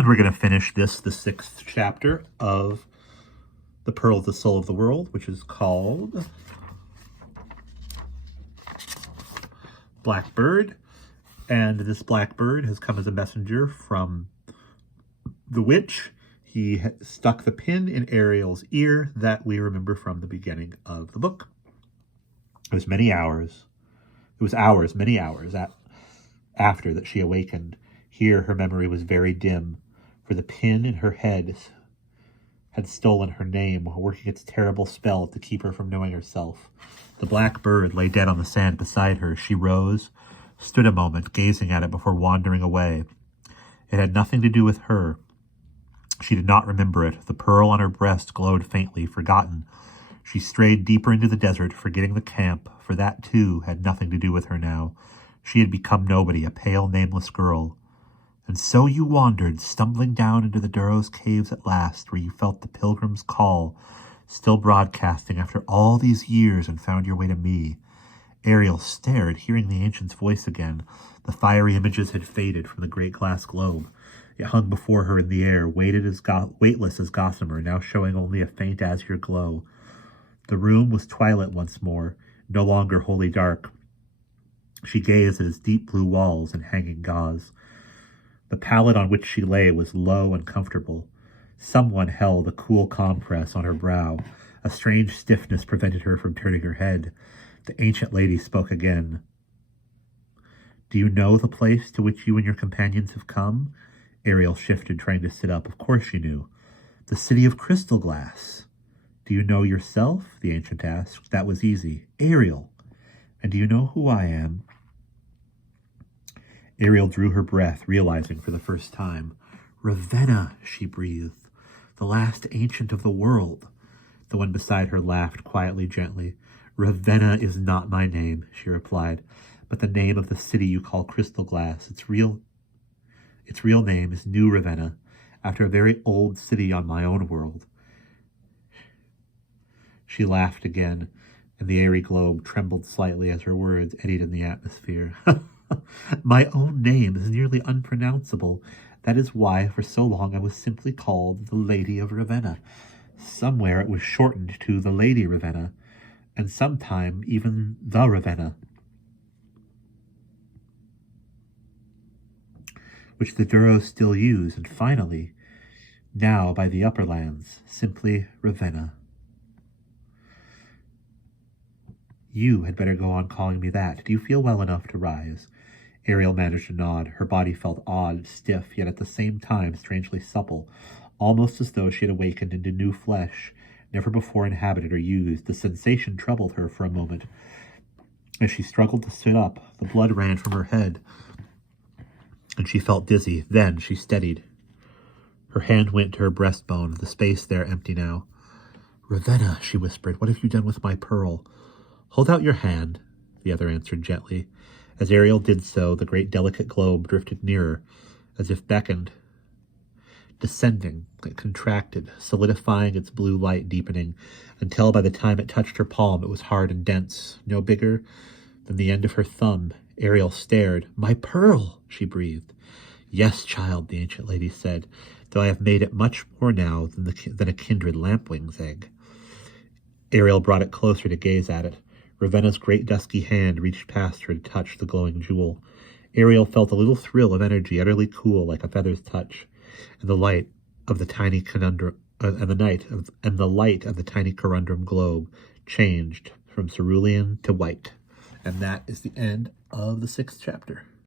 And we're going to finish the 6th chapter of The Pearl of the Soul of the World, which is called Blackbird. And this blackbird has come as a messenger from the witch. He stuck the pin in Ariel's ear that we remember from the beginning of the book. It was many hours. It was hours, many hours after that she awakened. Here her memory was very dim, for the pin in her head had stolen her name, working its terrible spell to keep her from knowing herself. The black bird lay dead on the sand beside her. She rose, stood a moment, gazing at it before wandering away. It had nothing to do with her. She did not remember it. The pearl on her breast glowed faintly, forgotten. She strayed deeper into the desert, forgetting the camp, for that, too, had nothing to do with her now. She had become nobody, a pale, nameless girl. And so you wandered, stumbling down into the Duros caves at last, where you felt the pilgrim's call, still broadcasting after all these years, and found your way to me. Ariel stared, hearing the ancient's voice again. The fiery images had faded from the great glass globe. It hung before her in the air, weightless as gossamer, now showing only a faint azure glow. The room was twilight once more, no longer wholly dark. She gazed at its deep blue walls and hanging gauze. The pallet on which she lay was low and comfortable. Someone held a cool compress on her brow. A strange stiffness prevented her from turning her head. The ancient lady spoke again. "Do you know the place to which you and your companions have come?" Ariel shifted, trying to sit up. Of course she knew. "The city of crystal glass." "Do you know yourself?" the ancient asked. That was easy. "Ariel." "And do you know who I am?" Ariel drew her breath, realizing for the first time. "Ravenna," she breathed. "The last ancient of the world." The one beside her laughed quietly, gently. "Ravenna is not my name," she replied, "but the name of the city you call crystal glass. Its real name is New Ravenna, after a very old city on my own world." She laughed again, and the airy globe trembled slightly as her words eddied in the atmosphere. "My own name is nearly unpronounceable. That is why for so long I was simply called the Lady of Ravenna. Somewhere it was shortened to the Lady Ravenna, and sometime even the Ravenna, which the Duros still use, and finally, now by the upper lands, simply Ravenna. You had better go on calling me that. Do you feel well enough to rise?" Ariel managed to nod. Her body felt odd, stiff, yet at the same time strangely supple, almost as though she had awakened into new flesh, never before inhabited or used. The sensation troubled her for a moment. As she struggled to sit up, the blood ran from her head, and she felt dizzy. Then she steadied. Her hand went to her breastbone, the space there empty now. "Ravenna," she whispered, "what have you done with my pearl?" "Hold out your hand," the other answered gently. As Ariel did so, the great delicate globe drifted nearer, as if beckoned. Descending, it contracted, solidifying its blue light, deepening, until by the time it touched her palm it was hard and dense, no bigger than the end of her thumb. Ariel stared. "My pearl!" she breathed. "Yes, child," the ancient lady said, "though I have made it much more now than a kindred lampwing's egg." Ariel brought it closer to gaze at it. Ravenna's great dusky hand reached past her to touch the glowing jewel. Ariel felt a little thrill of energy, utterly cool, like a feather's touch, and the light of the tiny conundrum globe changed from cerulean to white. And that is the end of the 6th chapter.